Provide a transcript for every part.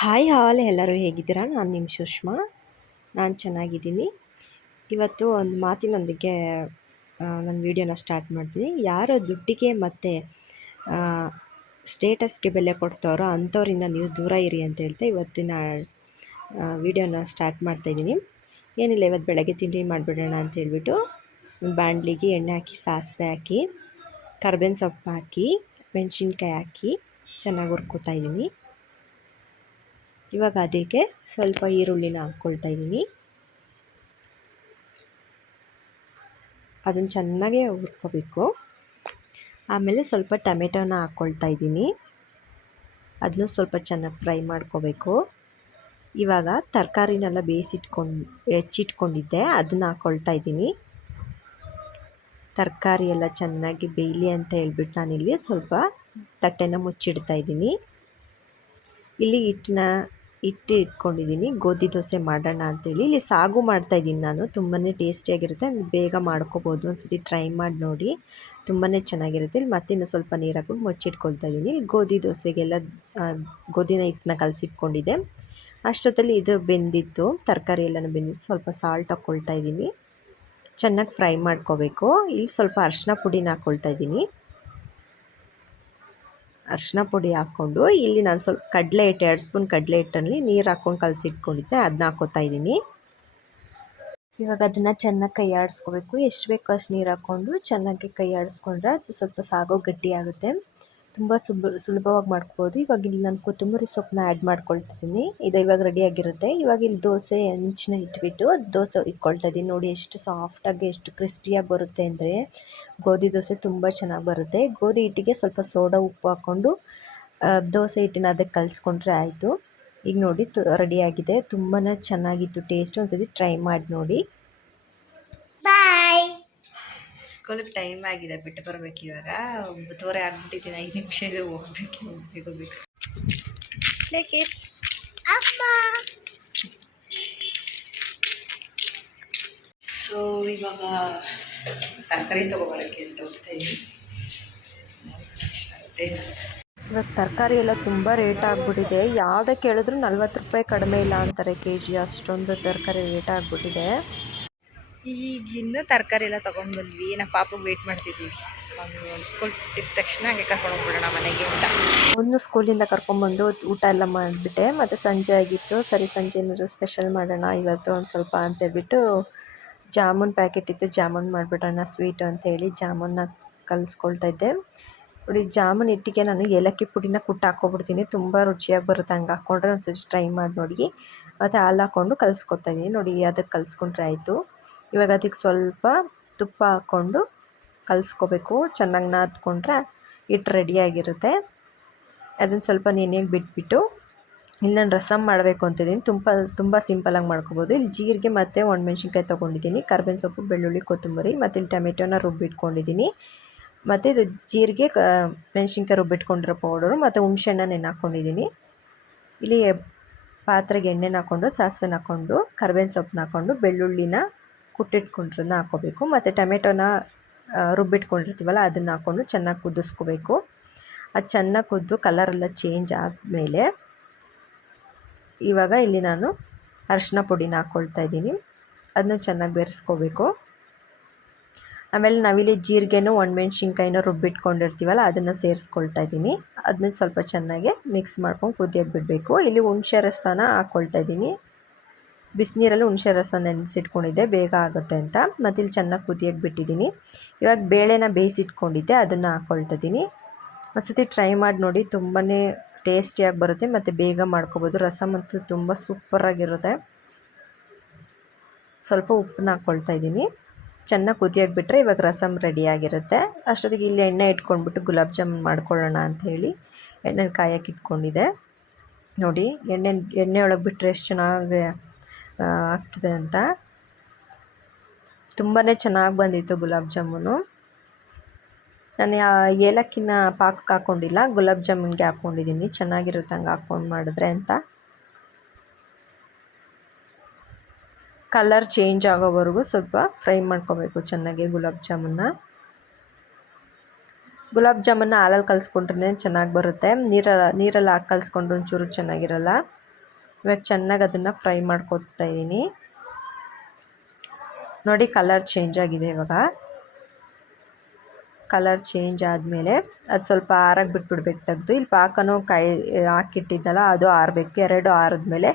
Hi ಹಾಲ್ ಎಲ್ಲರೂ ಹೇಗಿದ್ದೀರಾ? ನಾನು ನಿಮ್ಮ ಸುಷ್ಮಾ. ನಾನು ಚೆನ್ನಾಗಿದ್ದೀನಿ. ಇವತ್ತು ಒಂದು ಮಾತಿನೊಂದಿಗೆ ನನ್ನ ವೀಡಿಯೋನ ಸ್ಟಾರ್ಟ್ ಮಾಡ್ತೀನಿ. ಯಾರು ದುಡ್ಡಿಗೆ ಮತ್ತು ಸ್ಟೇಟಸ್ಗೆ ಬೆಲೆ ಕೊಡ್ತಾರೋ ಅಂಥವರಿಂದ ನೀವು ದೂರ ಇರಿ ಅಂತ ಹೇಳ್ತಾ ಇವತ್ತಿನ ವೀಡಿಯೋನ ಸ್ಟಾರ್ಟ್ ಮಾಡ್ತಾಯಿದ್ದೀನಿ. ಏನಿಲ್ಲ, ಇವತ್ತು ಬೆಳಗ್ಗೆ ತಿಂಡಿ ಮಾಡಿಬಿಡೋಣ ಅಂತ ಹೇಳ್ಬಿಟ್ಟು ಒಂದು ಬಾಣಲಿಗೆ ಎಣ್ಣೆ ಹಾಕಿ, ಸಾಸಿವೆ ಹಾಕಿ, ಕರ್ಬೇವಿನ ಸೊಪ್ಪು ಹಾಕಿ, ಮೆಣಸಿನ್ಕಾಯಿ ಹಾಕಿ ಚೆನ್ನಾಗಿ ಹುರ್ಕೋತಾ ಇದ್ದೀನಿ. ಇವಾಗ ಅದಕ್ಕೆ ಸ್ವಲ್ಪ ಈರುಳ್ಳಿನ ಹಾಕ್ಕೊಳ್ತಾ ಇದ್ದೀನಿ. ಅದನ್ನು ಚೆನ್ನಾಗೇ ಹುರ್ಕೋಬೇಕು. ಆಮೇಲೆ ಸ್ವಲ್ಪ ಟೊಮೆಟೊನ ಹಾಕ್ಕೊಳ್ತಾ ಇದ್ದೀನಿ. ಅದನ್ನು ಸ್ವಲ್ಪ ಚೆನ್ನಾಗಿ ಫ್ರೈ ಮಾಡ್ಕೋಬೇಕು. ಇವಾಗ ತರಕಾರಿನೆಲ್ಲ ಹೆಚ್ಚಿಟ್ಕೊಂಡಿದ್ದೆ, ಅದನ್ನು ಹಾಕ್ಕೊಳ್ತಾ ಇದ್ದೀನಿ. ತರಕಾರಿ ಎಲ್ಲ ಚೆನ್ನಾಗಿ ಬೇಯಲಿ ಅಂತ ಹೇಳ್ಬಿಟ್ಟು ನಾನಿಲ್ಲಿ ಸ್ವಲ್ಪ ತಟ್ಟೆನ ಮುಚ್ಚಿಡ್ತಾ ಇದ್ದೀನಿ. ಇಲ್ಲಿ ಹಿಟ್ಟು ಇಟ್ಕೊಂಡಿದ್ದೀನಿ, ಗೋಧಿ ದೋಸೆ ಮಾಡೋಣ ಅಂತೇಳಿ. ಇಲ್ಲಿ ಸಾಗು ಮಾಡ್ತಾಯಿದ್ದೀನಿ ನಾನು. ತುಂಬಾ ಟೇಸ್ಟಿಯಾಗಿರುತ್ತೆ, ಬೇಗ ಮಾಡ್ಕೋಬೋದು. ಒಂದ್ಸತಿ ಟ್ರೈ ಮಾಡಿ ನೋಡಿ, ತುಂಬಾ ಚೆನ್ನಾಗಿರುತ್ತೆ. ಇಲ್ಲಿ ಮತ್ತೆ ಇನ್ನೂ ಸ್ವಲ್ಪ ನೀರು ಹಾಕ್ಬಿಟ್ಟು ಮುಚ್ಚಿಟ್ಕೊಳ್ತಾ ಇದ್ದೀನಿ. ಗೋಧಿ ದೋಸೆಗೆಲ್ಲ ಗೋಧಿನ ಹಿಟ್ಟನ್ನ ಕಲಸಿಟ್ಕೊಂಡಿದ್ದೆ. ಅಷ್ಟೊತ್ತಲ್ಲಿ ಇದು ಬೆಂದಿತ್ತು, ತರಕಾರಿ ಎಲ್ಲನೂ ಬೆಂದಿತ್ತು. ಸ್ವಲ್ಪ ಸಾಲ್ಟ್ ಹಾಕ್ಕೊಳ್ತಾ ಇದ್ದೀನಿ, ಚೆನ್ನಾಗಿ ಫ್ರೈ ಮಾಡ್ಕೋಬೇಕು. ಇಲ್ಲಿ ಸ್ವಲ್ಪ ಅರಿಶಿನ ಪುಡಿನ ಹಾಕ್ಕೊಳ್ತಾ ಇದ್ದೀನಿ. ಅರಿಶಿನ ಪುಡಿ ಹಾಕ್ಕೊಂಡು ಇಲ್ಲಿ ನಾನು ಸ್ವಲ್ಪ ಕಡಲೆ ಹಿಟ್ಟು, 2 ಸ್ಪೂನ್ ಕಡಲೆ ಹಿಟ್ಟಲ್ಲಿ ನೀರು ಹಾಕ್ಕೊಂಡು ಕಲಸಿಟ್ಕೊಂಡಿದ್ದೆ, ಅದನ್ನ ಹಾಕ್ಕೋತಾ ಇದ್ದೀನಿ. ಇವಾಗ ಅದನ್ನು ಚೆನ್ನಾಗಿ ಕೈ ಆಡಿಸ್ಕೋಬೇಕು. ಎಷ್ಟು ಬೇಕೋ ಅಷ್ಟು ನೀರು ಹಾಕ್ಕೊಂಡು ಚೆನ್ನಾಗಿ ಕೈ ಆಡಿಸ್ಕೊಂಡ್ರೆ ಅದು ಸ್ವಲ್ಪ ಸಾಗೋ ಗಟ್ಟಿ ಆಗುತ್ತೆ. ತುಂಬ ಸುಲಭವಾಗಿ ಮಾಡ್ಕೋಬೋದು. ಇವಾಗ ಇಲ್ಲಿ ನಾನು ಕೊತ್ತಂಬರಿ ಸೊಪ್ಪನ್ನ ಆ್ಯಡ್ ಮಾಡ್ಕೊಳ್ತಿದ್ದೀನಿ. ಇದು ಇವಾಗ ರೆಡಿಯಾಗಿರುತ್ತೆ. ಇವಾಗ ಇಲ್ಲಿ ದೋಸೆ ಹಂಚನ್ನ ಇಟ್ಬಿಟ್ಟು ದೋಸೆ ಇಟ್ಕೊಳ್ತಾ ಇದ್ದೀನಿ. ನೋಡಿ ಎಷ್ಟು ಸಾಫ್ಟಾಗಿ, ಎಷ್ಟು ಕ್ರಿಸ್ಪಿಯಾಗಿ ಬರುತ್ತೆ ಅಂದರೆ ಗೋಧಿ ದೋಸೆ ತುಂಬ ಚೆನ್ನಾಗಿ ಬರುತ್ತೆ. ಗೋಧಿ ಹಿಟ್ಟಿಗೆ ಸ್ವಲ್ಪ ಸೋಡಾ ಉಪ್ಪು ಹಾಕ್ಕೊಂಡು ದೋಸೆ ಹಿಟ್ಟನ್ನ ಅದಕ್ಕೆ ಕಲಿಸ್ಕೊಂಡ್ರೆ ಆಯಿತು. ಈಗ ನೋಡಿ ರೆಡಿಯಾಗಿದೆ. ತುಂಬಾ ಚೆನ್ನಾಗಿತ್ತು ಟೇಸ್ಟ್. ಒಂದ್ಸತಿ ಟ್ರೈ ಮಾಡಿ ನೋಡಿ. ಬಾಯ್. ಸ್ಕೂಲಿಗೆ ಟೈಮ್ ಆಗಿದೆ, ಬಿಟ್ಟು ಬರಬೇಕು. ಇವಾಗ 9:30 ಆಗ್ಬಿಟ್ಟಿದ್ದೀನಿ. 5 ನಿಮಿಷ ಇದೆ, ಹೋಗ್ಬೇಕು. ಸೊ ಇವಾಗ ತರಕಾರಿ ತೊಗೊಬರೋಕ್ಕೆ ಅಂತ ಹೋಗ್ತಾ ಇದ್ದೀನಿ. ಇವಾಗ ತರಕಾರಿ ಎಲ್ಲ ತುಂಬ ರೇಟ್ ಆಗಿಬಿಟ್ಟಿದೆ. ಯಾವುದೇ ಕೇಳಿದ್ರು 40 ರೂಪಾಯಿ ಕಡಿಮೆ ಇಲ್ಲ ಅಂತಾರೆ kg. ಅಷ್ಟೊಂದು ತರಕಾರಿ ರೇಟ್ ಆಗಿಬಿಟ್ಟಿದೆ. ಈಗಿನ್ನೂ ತರಕಾರಿ ಎಲ್ಲ ತೊಗೊಂಡು ಬಂದ್ವಿ. ನಮ್ಮ ಪಾಪಗೆ ವೆಯ್ಟ್ ಮಾಡ್ತಿದ್ವಿ. ಒಂದು ಸ್ಕೂಲ್ ಬಿಟ್ಟಿದ ತಕ್ಷಣ ಹಂಗೆ ಕರ್ಕೊಂಡೋಗ್ಬಿಡೋಣ ಮನೆಗೆ ಅಂತ. ಒಂದು ಸ್ಕೂಲಿಂದ ಕರ್ಕೊಂಡ್ಬಂದು ಊಟ ಎಲ್ಲ ಮಾಡಿಬಿಟ್ಟೆ. ಮತ್ತು ಸಂಜೆ ಆಗಿತ್ತು. ಸರಿ, ಸಂಜೆ ಏನಾದರೂ ಸ್ಪೆಷಲ್ ಮಾಡೋಣ ಇವತ್ತು ಒಂದು ಸ್ವಲ್ಪ ಅಂತೇಳ್ಬಿಟ್ಟು ಜಾಮೂನ್ ಪ್ಯಾಕೆಟ್ ಇತ್ತು, ಜಾಮೂನ್ ಮಾಡಿಬಿಡೋಣ ಸ್ವೀಟು ಅಂತೇಳಿ ಜಾಮೂನ್ನ ಕಲಿಸ್ಕೊಳ್ತಾ ಇದ್ದೆ. ನೋಡಿ, ಜಾಮೂನ್ ಹಿಟ್ಟಿಗೆ ನಾನು ಏಲಕ್ಕಿ ಪುಡಿನ ಕುಟ್ಟಿ ಹಾಕ್ಕೊಬಿಡ್ತೀನಿ. ತುಂಬ ರುಚಿಯಾಗಿ ಬರುತ್ತೆ. ಹಂಗೆ ಹಾಕ್ಕೊಂಡ್ರೆ ಒಂದ್ಸತಿ ಟ್ರೈ ಮಾಡಿ ನೋಡಿ. ಮತ್ತು ಹಾಲು ಹಾಕ್ಕೊಂಡು ಕಲಿಸ್ಕೊತಾ ಇದ್ದೀನಿ. ನೋಡಿ, ಅದಕ್ಕೆ ಕಲಿಸ್ಕೊಂಡ್ರೆ ಆಯಿತು. ಇವಾಗ ಅದಕ್ಕೆ ಸ್ವಲ್ಪ ತುಪ್ಪ ಹಾಕ್ಕೊಂಡು ಕಲಿಸ್ಕೋಬೇಕು. ಚೆನ್ನಾಗಿ ನಾದ್ಕೊಂಡ್ರೆ ಹಿಟ್ಟು ರೆಡಿಯಾಗಿರುತ್ತೆ. ಅದನ್ನು ಸ್ವಲ್ಪ ನೆನೆಗೆ ಬಿಟ್ಬಿಟ್ಟು ಇಲ್ಲಿ ನಾನು ರಸಮ್ ಮಾಡಬೇಕು ಅಂತಿದ್ದೀನಿ. ತುಂಬ ಸಿಂಪಲಾಗಿ ಮಾಡ್ಕೋಬೋದು. ಇಲ್ಲಿ ಜೀರಿಗೆ ಮತ್ತು ಒಣಮೆಣ್ಸಿನ್ಕಾಯಿ ತೊಗೊಂಡಿದ್ದೀನಿ, ಕರ್ಬೇವಿನ ಸೊಪ್ಪು, ಬೆಳ್ಳುಳ್ಳಿ, ಕೊತ್ತಂಬರಿ, ಮತ್ತು ಇಲ್ಲಿ ಟೊಮೆಟೊನ ರುಬ್ಬಿಟ್ಕೊಂಡಿದ್ದೀನಿ. ಮತ್ತು ಇದು ಜೀರಿಗೆ, ಮೆಣಸಿನ್ಕಾಯಿ ರುಬ್ಬಿಟ್ಕೊಂಡಿರೋ ಪೌಡರು, ಮತ್ತು ಹುಣಸೆಹಣ್ಣ ನೆನೆ ಹಾಕ್ಕೊಂಡಿದ್ದೀನಿ. ಇಲ್ಲಿ ಪಾತ್ರೆಗೆ ಎಣ್ಣೆನ ಹಾಕ್ಕೊಂಡು, ಸಾಸಿವೆನ ಹಾಕ್ಕೊಂಡು, ಕರ್ಬೇವಿನ ಸೊಪ್ಪನ್ನ ಹಾಕ್ಕೊಂಡು, ಬೆಳ್ಳುಳ್ಳಿನ ಕುಟ್ಟಿಟ್ಕೊಂಡಿರೋದನ್ನ ಹಾಕ್ಕೋಬೇಕು. ಮತ್ತು ಟೊಮೆಟೊನ ರುಬ್ಬಿಟ್ಕೊಂಡಿರ್ತೀವಲ್ಲ ಅದನ್ನು ಹಾಕ್ಕೊಂಡು ಚೆನ್ನಾಗಿ ಕುದಿಸ್ಕೋಬೇಕು. ಅದು ಚೆನ್ನಾಗಿ ಕುದ್ದು ಕಲರೆಲ್ಲ ಚೇಂಜ್ ಆದಮೇಲೆ ಇವಾಗ ಇಲ್ಲಿ ನಾನು ಅರಿಶಿನ ಪುಡಿನ ಹಾಕ್ಕೊಳ್ತಾ ಇದ್ದೀನಿ. ಅದನ್ನು ಚೆನ್ನಾಗಿ ಬೆರೆಸ್ಕೋಬೇಕು. ಆಮೇಲೆ ನಾವಿಲ್ಲಿ ಜೀರಿಗೆನೂ ಒಣಮೆಣ್ಸಿನ್ಕಾಯಿನ ರುಬ್ಬಿಟ್ಕೊಂಡಿರ್ತೀವಲ್ಲ ಅದನ್ನು ಸೇರಿಸ್ಕೊಳ್ತಾ ಇದ್ದೀನಿ. ಅದನ್ನ ಸ್ವಲ್ಪ ಚೆನ್ನಾಗಿ ಮಿಕ್ಸ್ ಮಾಡ್ಕೊಂಡು ಕುದಿಯೋಕ್ಕೆ ಬಿಡಬೇಕು. ಇಲ್ಲಿ ಹುಣಸೆ ರಸನ ಹಾಕ್ಕೊಳ್ತಾ ಇದ್ದೀನಿ. ಬಿಸಿನೀರಲ್ಲಿ ಹುಣಸೆ ರಸ ನೆನೆಸಿಟ್ಕೊಂಡಿದ್ದೆ, ಬೇಗ ಆಗುತ್ತೆ ಅಂತ. ಮತ್ತು ಇಲ್ಲಿ ಚೆನ್ನಾಗಿ ಕುದಿಯೋಕ್ಕೆ ಬಿಟ್ಟಿದ್ದೀನಿ. ಇವಾಗ ಬೇಳೆನ ಬೇಯಿಸಿಟ್ಕೊಂಡಿದ್ದೆ, ಅದನ್ನು ಹಾಕ್ಕೊಳ್ತಾ ಇದ್ದೀನಿ. ಒಂದ್ಸತಿ ಟ್ರೈ ಮಾಡಿ ನೋಡಿ, ತುಂಬಾ ಟೇಸ್ಟಿಯಾಗಿ ಬರುತ್ತೆ ಮತ್ತು ಬೇಗ ಮಾಡ್ಕೋಬೋದು. ರಸಮ್ ಅಂತೂ ತುಂಬ ಸೂಪರಾಗಿರುತ್ತೆ. ಸ್ವಲ್ಪ ಉಪ್ಪನ್ನ ಹಾಕ್ಕೊಳ್ತಾ ಇದ್ದೀನಿ. ಚೆನ್ನಾಗಿ ಕುದಿಯೋಕ್ಕೆ ಬಿಟ್ಟರೆ ಇವಾಗ ರಸಮ್ ರೆಡಿಯಾಗಿರುತ್ತೆ. ಅಷ್ಟೊತ್ತಿಗೆ ಇಲ್ಲಿ ಎಣ್ಣೆ ಇಟ್ಕೊಂಡ್ಬಿಟ್ಟು ಗುಲಾಬ್ ಜಾಮೂನ್ ಮಾಡ್ಕೊಳ್ಳೋಣ ಅಂಥೇಳಿ ಎಣ್ಣೆ ಕಾಯಕ್ಕೆ ಇಟ್ಕೊಂಡಿದ್ದೆ. ನೋಡಿ, ಎಣ್ಣೆ ಒಳಗೆ ಬಿಟ್ಟರೆ ಎಷ್ಟು ಚೆನ್ನಾಗಿ ಆಗ್ತಿದೆ ಅಂತ. ತುಂಬಾ ಚೆನ್ನಾಗಿ ಬಂದಿತ್ತು ಗುಲಾಬ್ ಜಾಮೂನು. ನಾನು ಏಲಕ್ಕಿನ ಪಾಕಕ್ಕೆ ಹಾಕ್ಕೊಂಡಿಲ್ಲ, ಗುಲಾಬ್ ಜಾಮೂನ್ಗೆ ಹಾಕ್ಕೊಂಡಿದ್ದೀನಿ. ಚೆನ್ನಾಗಿರುತ್ತೆ ಹಂಗೆ ಹಾಕ್ಕೊಂಡು ಮಾಡಿದ್ರೆ ಅಂತ. ಕಲರ್ ಚೇಂಜ್ ಆಗೋವರೆಗೂ ಸ್ವಲ್ಪ ಫ್ರೈ ಮಾಡ್ಕೋಬೇಕು ಚೆನ್ನಾಗಿ ಗುಲಾಬ್ ಜಾಮೂನ್ನ. ಹಾಲಲ್ಲಿ ಕಲಿಸ್ಕೊಂಡ್ರೆ ಚೆನ್ನಾಗಿ ಬರುತ್ತೆ. ನೀರಲ್ಲಿ ಹಾಕಿ ಕಲಿಸ್ಕೊಂಡ್ರೆ ಒಂಚೂರು ಚೆನ್ನಾಗಿರಲ್ಲ. ಇವಾಗ ಚೆನ್ನಾಗಿ ಅದನ್ನು ಫ್ರೈ ಮಾಡ್ಕೊತಾ ಇದ್ದೀನಿ. ನೋಡಿ ಕಲರ್ ಚೇಂಜ್ ಆಗಿದೆ. ಇವಾಗ ಕಲರ್ ಚೇಂಜ್ ಆದಮೇಲೆ ಅದು ಸ್ವಲ್ಪ ಆರಕ್ಕೆ ಬಿಟ್ಬಿಡ್ಬೇಕು ತೆಗೆದು. ಇಲ್ಲಿ ಪಾಕನೂ ಹಾಕಿಟ್ಟಿದ್ದಲ್ಲ ಅದು ಆರಬೇಕು. 2 ಆರಿದ್ಮೇಲೆ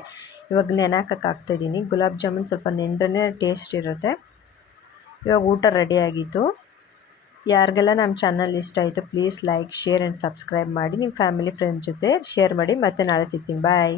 ಇವಾಗ ನೆನೆಹಾಕಕ್ಕೆ ಹಾಕ್ತಾಯಿದ್ದೀನಿ. ಗುಲಾಬ್ ಜಾಮೂನ್ ಸ್ವಲ್ಪ ನೆಂದ್ರೆ ಟೇಸ್ಟ್ ಇರುತ್ತೆ. ಇವಾಗ ಊಟ ರೆಡಿಯಾಗಿತ್ತು. ಯಾರಿಗೆಲ್ಲ ನಮ್ಮ ಚಾನಲ್ ಇಷ್ಟ ಆಯಿತು please like, share and subscribe ಮಾಡಿ. ನಿಮ್ಮ ಫ್ಯಾಮಿಲಿ ಫ್ರೆಂಡ್ಸ್ ಜೊತೆ ಶೇರ್ ಮಾಡಿ. ಮತ್ತೆ ನಾಳೆ ಸಿಗ್ತೀನಿ. ಬಾಯ್.